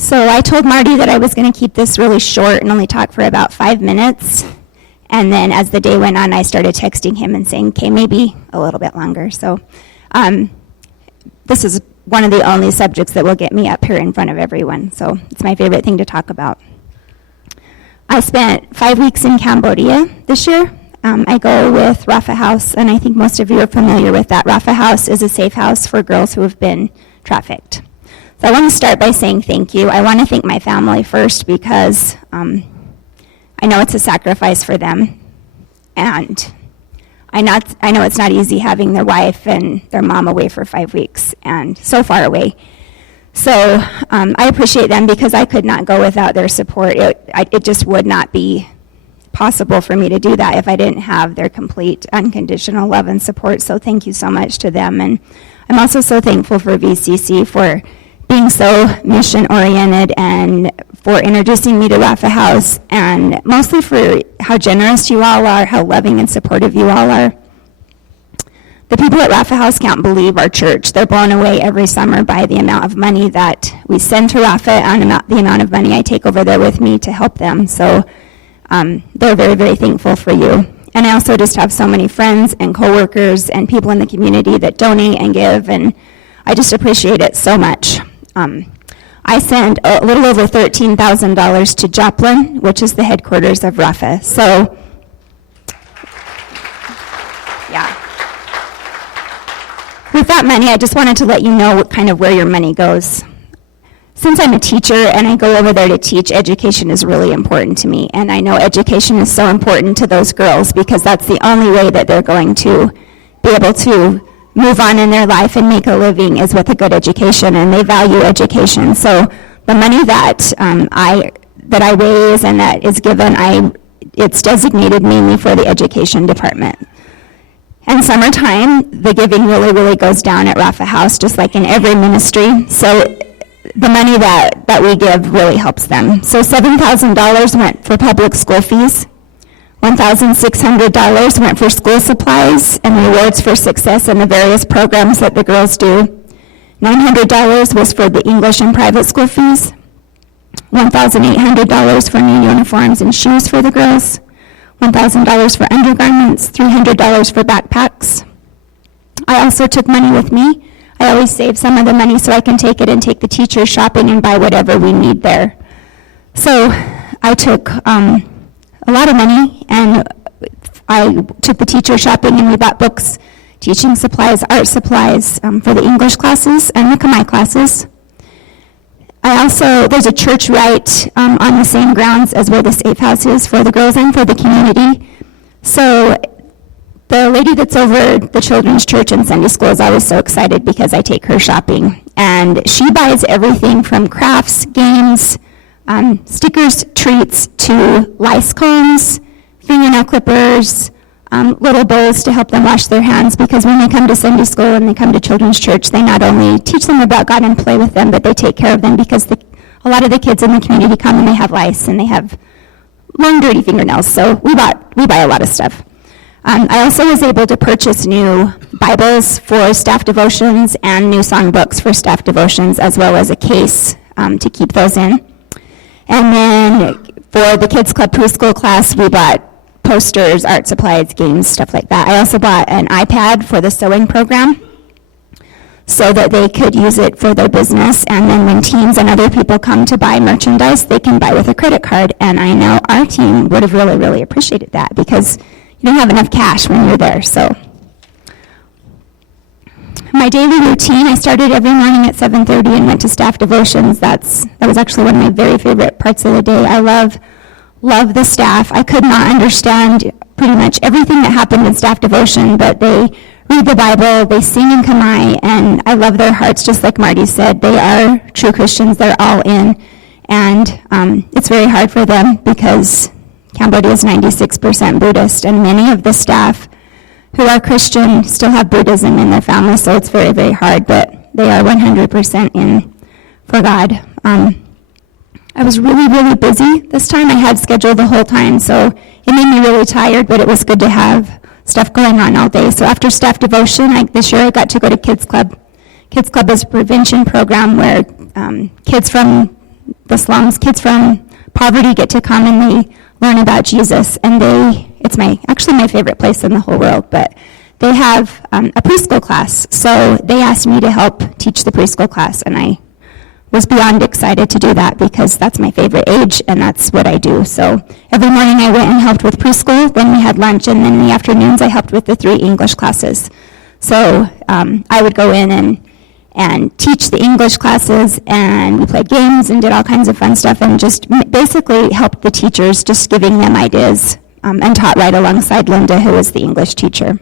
So I told Marty that I was going to keep this really short and only talk for about 5 minutes. And then as the day went on, I started texting him and saying, okay, maybe a little bit longer. So this is one of the only subjects that will get me up here in front of everyone. So it's my favorite thing to talk about. I spent 5 weeks in Cambodia this year. I go with Rafa House, and I think most of you are familiar with that. Rafa House is a safe house for girls who have been trafficked. So I want to start by saying thank you. I want to thank my family first because I know it's a sacrifice for them, and I know it's not easy having their wife and their mom away for 5 weeks and so far away. So I appreciate them because I could not go without their support. It just would not be possible for me to do that if I didn't have their complete unconditional love and support. So thank you so much to them. And I'm also so thankful for VCC for being so mission-oriented and for introducing me to Rafa House, and mostly for how generous you all are, how loving and supportive you all are. The people at Rafa House can't believe our church. They're blown away every summer by the amount of money that we send to Rafa and the amount of money I take over there with me to help them. So they're very, very thankful for you. And I also just have so many friends and coworkers and people in the community that donate and give, and I just appreciate it so much. I send a little over $13,000 to Joplin, which is the headquarters of Rafa. So, yeah. With that money, I just wanted to let you know what kind of where your money goes. Since I'm a teacher and I go over there to teach, education is really important to me. And I know education is so important to those girls because that's the only way that they're going to be able to move on in their life and make a living is with a good education, and they value education. So the money that I raise and that is given, it's designated mainly for the education department. And summertime, the giving really, really goes down at Rafa House, just like in every ministry. So the money that we give really helps them. So $7,000 went for public school fees. $1,600 went for school supplies and rewards for success in the various programs that the girls do. $900 was for the English and private school fees. $1,800 for new uniforms and shoes for the girls. $1,000 for undergarments, $300 for backpacks. I also took money with me. I always save some of the money so I can take it and take the teachers shopping and buy whatever we need there. So I took a lot of money, and I took the teacher shopping, and we bought books, teaching supplies, art supplies for the English classes and the Khmer classes. There's a church right on the same grounds as where the safe house is for the girls and for the community. So the lady that's over the children's church and Sunday school is always so excited because I take her shopping. And she buys everything from crafts, games, stickers, treats, to lice combs, fingernail clippers, little bowls to help them wash their hands, because when they come to Sunday school and they come to children's church, they not only teach them about God and play with them, but they take care of them because a lot of the kids in the community come and they have lice and they have long, dirty fingernails. So we buy a lot of stuff. I also was able to purchase new Bibles for staff devotions and new songbooks for staff devotions, as well as a case to keep those in. And then for the Kids Club preschool class, we bought posters, art supplies, games, stuff like that. I also bought an iPad for the sewing program so that they could use it for their business. And then when teens and other people come to buy merchandise, they can buy with a credit card. And I know our team would have really, really appreciated that because you don't have enough cash when you're there. So my daily routine, I started every morning at 7:30 and went to staff devotions. That was actually one of my very favorite parts of the day. I love the staff. I could not understand pretty much everything that happened in staff devotion, but they read the Bible, they sing in Khmer, and I love their hearts, just like Marty said. They are true Christians. They're all in. And it's very hard for them because Cambodia is 96% Buddhist, and many of the staff who are Christian still have Buddhism in their family, so it's very, very hard, but they are 100% in for God. I was really, really busy this time. I had scheduled the whole time, so it made me really tired, but it was good to have stuff going on all day. So after staff devotion, this year I got to go to Kids Club. Kids Club is a prevention program where kids from the slums. Kids from poverty get to come and they learn about Jesus, and it's actually my favorite place in the whole world, but they have a preschool class, so they asked me to help teach the preschool class, and I was beyond excited to do that because that's my favorite age, and that's what I do. So every morning I went and helped with preschool, then we had lunch, and then in the afternoons I helped with the 3 English classes. So I would go in and teach the English classes, and we played games and did all kinds of fun stuff, and just basically helped the teachers, just giving them ideas, and taught right alongside Linda, who was the English teacher.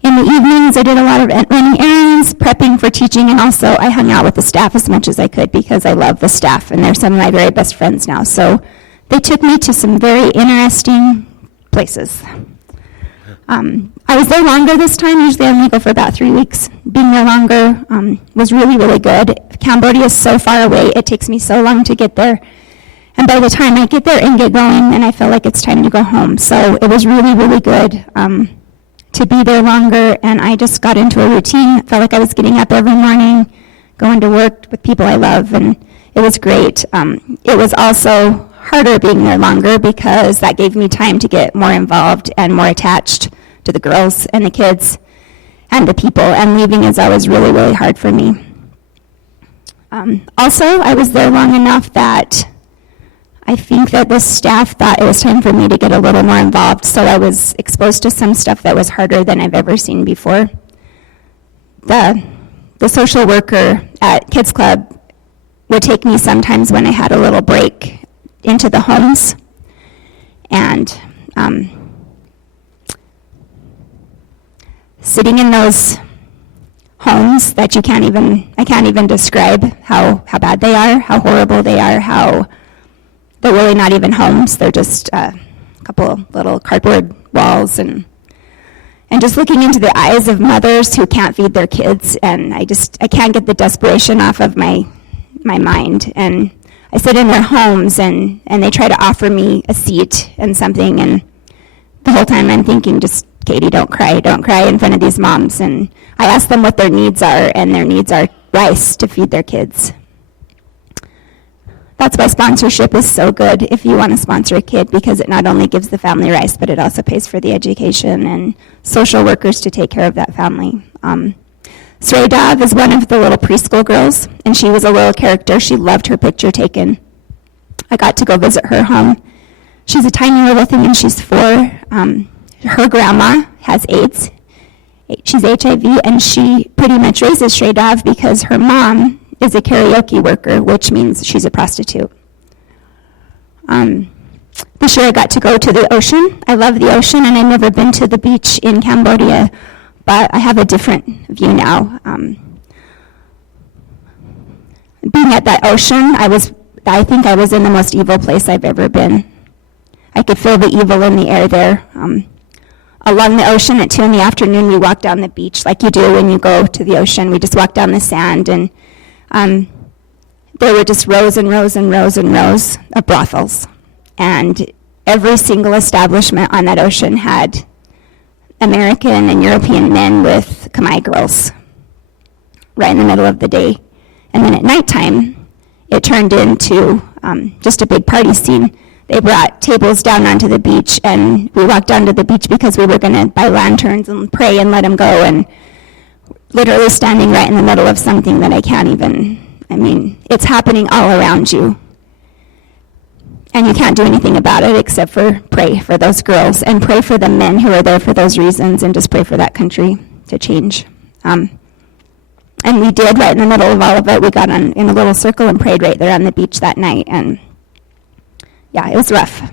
In the evenings, I did a lot of running errands, prepping for teaching, and also I hung out with the staff as much as I could because I love the staff, and they're some of my very best friends now. So they took me to some very interesting places. I was there longer this time. Usually I only go for about 3 weeks. Being there longer was really, really good. Cambodia is so far away. It takes me so long to get there. And by the time I get there and get going, then I feel like it's time to go home. So it was really, really good to be there longer. And I just got into a routine. I felt like I was getting up every morning, going to work with people I love, and it was great. It was also harder being there longer because that gave me time to get more involved and more attached to the girls and the kids and the people, and leaving is always really, really hard for me. Also, I was there long enough that I think that the staff thought it was time for me to get a little more involved, so I was exposed to some stuff that was harder than I've ever seen before. The social worker at Kids Club would take me sometimes when I had a little break into the homes, and sitting in those homes that I can't even describe how bad they are, how horrible they are, how they're really not even homes. They're just a couple little cardboard walls, and just looking into the eyes of mothers who can't feed their kids, and I can't get the desperation off of my mind. And I sit in their homes, and they try to offer me a seat and something, and the whole time I'm thinking, just, Katy, don't cry in front of these moms. And I ask them what their needs are, and their needs are rice to feed their kids. That's why sponsorship is so good if you want to sponsor a kid, because it not only gives the family rice, but it also pays for the education and social workers to take care of that family. Sredav is one of the little preschool girls, and she was a little character. She loved her picture taken. I got to go visit her home. She's a tiny little thing, and she's 4. Her grandma has AIDS. She's HIV, and she pretty much raises Sredav because her mom is a karaoke worker, which means she's a prostitute. This year I got to go to the ocean. I love the ocean, and I've never been to the beach in Cambodia, but I have a different view now. Being at that ocean, I think I was in the most evil place I've ever been. I could feel the evil in the air there. Along the ocean at 2 in the afternoon, we walked down the beach like you do when you go to the ocean. We just walked down the sand, and there were just rows and rows and rows and rows of brothels. And every single establishment on that ocean had American and European men with Khmer girls right in the middle of the day. And then at nighttime, it turned into just a big party scene. They brought tables down onto the beach, and we walked down to the beach because we were going to buy lanterns and pray and let them go, and literally standing right in the middle of something that it's happening all around you. And you can't do anything about it except for pray for those girls and pray for the men who are there for those reasons, and just pray for that country to change. And we did right in the middle of all of it. We got in a little circle and prayed right there on the beach that night. And yeah, it was rough.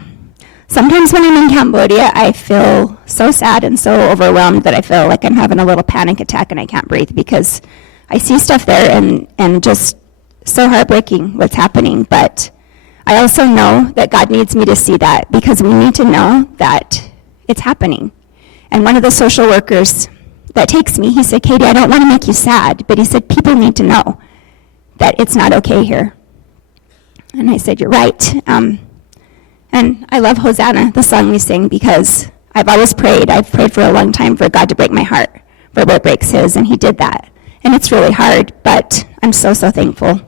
Sometimes when I'm in Cambodia, I feel so sad and so overwhelmed that I feel like I'm having a little panic attack and I can't breathe, because I see stuff there and just so heartbreaking what's happening. But I also know that God needs me to see that, because we need to know that it's happening. And one of the social workers that takes me, he said, Katy, I don't want to make you sad, but he said, people need to know that it's not okay here. And I said, you're right. And I love Hosanna, the song we sing, because I've prayed for a long time for God to break my heart for what breaks his, and he did that. And it's really hard, but I'm so, so thankful.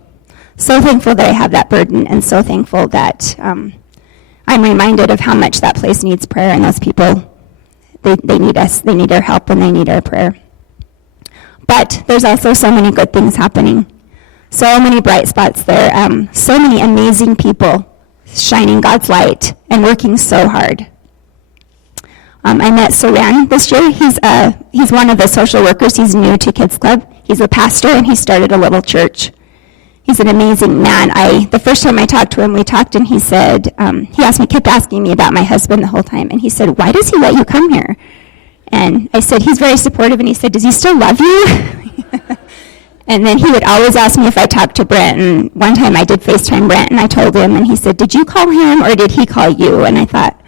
so thankful that I have that burden, and so thankful that I'm reminded of how much that place needs prayer, and those people, they need us. They need our help, and they need our prayer. But there's also so many good things happening. So many bright spots there. So many amazing people shining God's light and working so hard. I met Saran this year. He's one of the social workers. He's new to Kids Club. He's a pastor, and he started a little church. He's an amazing man. The first time I talked to him, we talked, and he said, kept asking me about my husband the whole time, and he said, "Why does he let you come here?" And I said, "He's very supportive," and he said, "Does he still love you?" And then he would always ask me if I talked to Brent, and one time I did FaceTime Brent, and I told him, and he said, "Did you call him, or did he call you?" And I thought,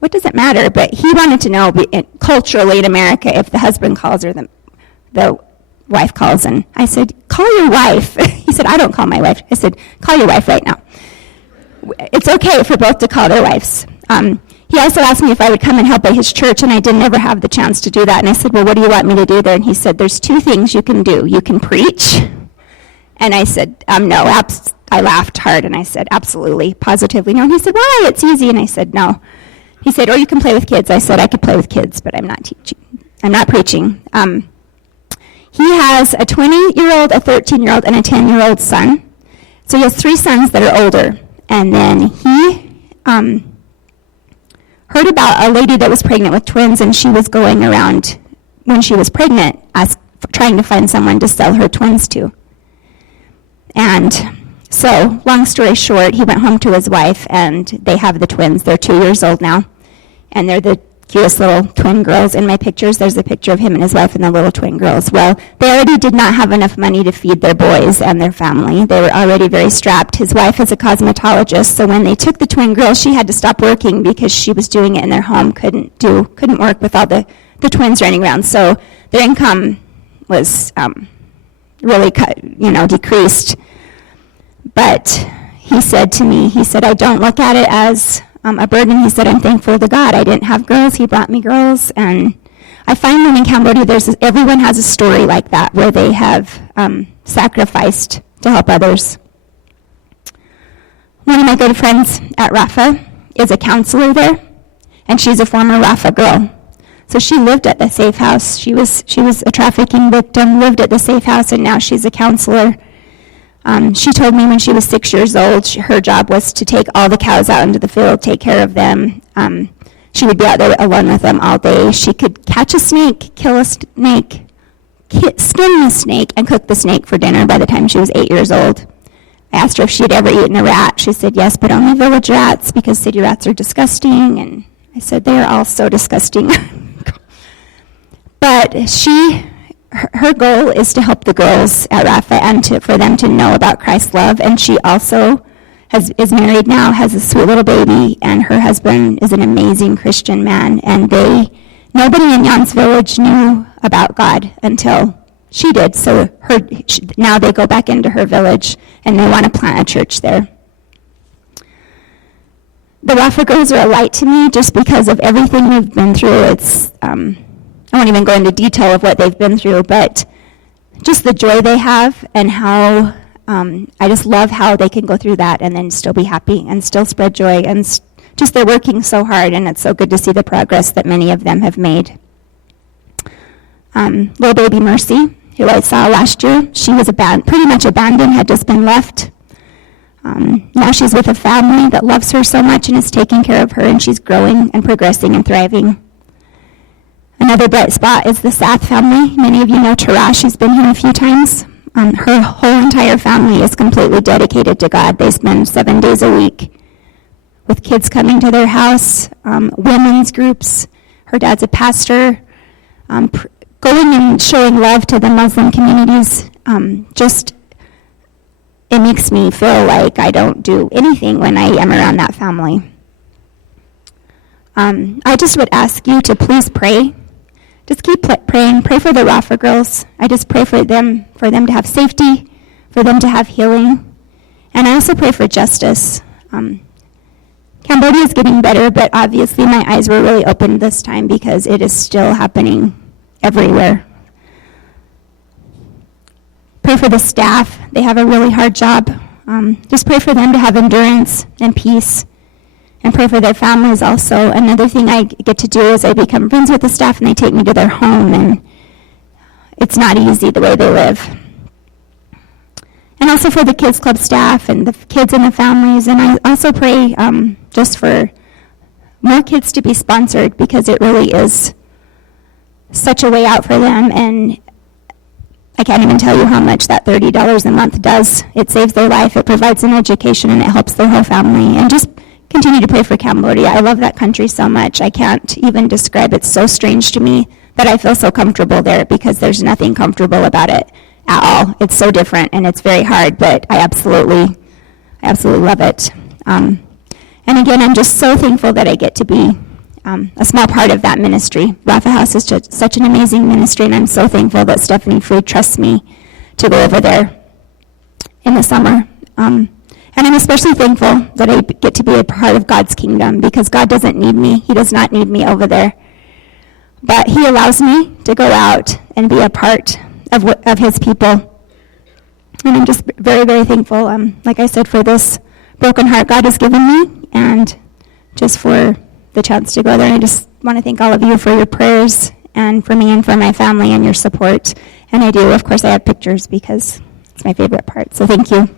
what does it matter? But he wanted to know, culturally in America, if the husband calls or the wife calls. And I said, "Call your wife." He said, "I don't call my wife." I said, "Call your wife right now." It's okay for both to call their wives. He also asked me if I would come and help at his church, and I didn't ever have the chance to do that. And I said, "Well, what do you want me to do there?" And he said, "There's two things you can do. You can preach." And I said, "No." I laughed hard, and I said, "Absolutely, positively no." And he said, "Why? It's easy." And I said, "No." He said, "Or you can play with kids." I said, "I could play with kids, but I'm not teaching. I'm not preaching." He has a 20-year-old, a 13-year-old, and a 10-year-old son. So he has 3 sons that are older. And then he heard about a lady that was pregnant with twins, and she was going around when she was pregnant trying to find someone to sell her twins to. And so, long story short, he went home to his wife, and they have the twins. They're 2 years old now, and they're the cutest little twin girls. In my pictures, there's a picture of him and his wife and the little twin girls. Well, they already did not have enough money to feed their boys and their family. They were already very strapped. His wife is a cosmetologist, so when they took the twin girls, she had to stop working because she was doing it in their home, couldn't work with all the twins running around. So their income was really decreased. But he said to me, "I don't look at it as a burden." He said, "I'm thankful to God. I didn't have girls. He brought me girls." And I find that in Cambodia, everyone has a story like that where they have sacrificed to help others. One of my good friends at Rafa is a counselor there, and she's a former Rafa girl. So she lived at the safe house. She was a trafficking victim, lived at the safe house, and now she's a counselor. She told me when she was 6 years old, her job was to take all the cows out into the field, take care of them. She would be out there alone with them all day. She could catch a snake, kill a snake, skin the snake, and cook the snake for dinner by the time she was 8 years old. I asked her if she had ever eaten a rat. She said yes, but only village rats because city rats are disgusting. And I said, they are all so disgusting. But her goal is to help the girls at Rafa and for them to know about Christ's love. And she also is married now, has a sweet little baby, and her husband is an amazing Christian man. And nobody in Jan's village knew about God until she did. So now they go back into her village, and they want to plant a church there. The Rafa girls are a light to me just because of everything we've been through. I won't even go into detail of what they've been through, but just the joy they have and how I just love how they can go through that and then still be happy and still spread joy. And just they're working so hard, and it's so good to see the progress that many of them have made. Little baby Mercy, who I saw last year, she was pretty much abandoned, had just been left. Now she's with a family that loves her so much and is taking care of her, and she's growing and progressing and thriving. Another bright spot is the Sath family. Many of you know Tara. She's been here a few times. Her whole entire family is completely dedicated to God. They spend 7 days a week with kids coming to their house, women's groups. Her dad's a pastor. Going and showing love to the Muslim communities. It makes me feel like I don't do anything when I am around that family. I just would ask you to please pray. Just keep praying. Pray for the Rafa girls. I just pray for them to have safety, for them to have healing. And I also pray for justice. Cambodia is getting better, but obviously my eyes were really opened this time because it is still happening everywhere. Pray for the staff. They have a really hard job. just pray for them to have endurance and peace, and pray for their families also. Another thing I get to do is I become friends with the staff, and they take me to their home, and it's not easy the way they live. And also for the Kids Club staff and the kids and the families. And I also pray just for more kids to be sponsored, because it really is such a way out for them. And I can't even tell you how much that $30 a month does. It saves their life, it provides an education, and it helps their whole family. And just continue to pray for Cambodia. I love that country so much. I can't even describe it. It's so strange to me that I feel so comfortable there, because there's nothing comfortable about it at all. It's so different, and it's very hard, but I absolutely love it. And again, I'm just so thankful that I get to be a small part of that ministry. Rafa House is just such an amazing ministry, and I'm so thankful that Stephanie Freed trusts me to go over there in the summer. And I'm especially thankful that I get to be a part of God's kingdom, because God doesn't need me. He does not need me over there. But he allows me to go out and be a part of his people. And I'm just very, very thankful, like I said, for this broken heart God has given me, and just for the chance to go there. And I just want to thank all of you for your prayers, and for me and for my family and your support. And I do, of course, I have pictures, because it's my favorite part. So thank you.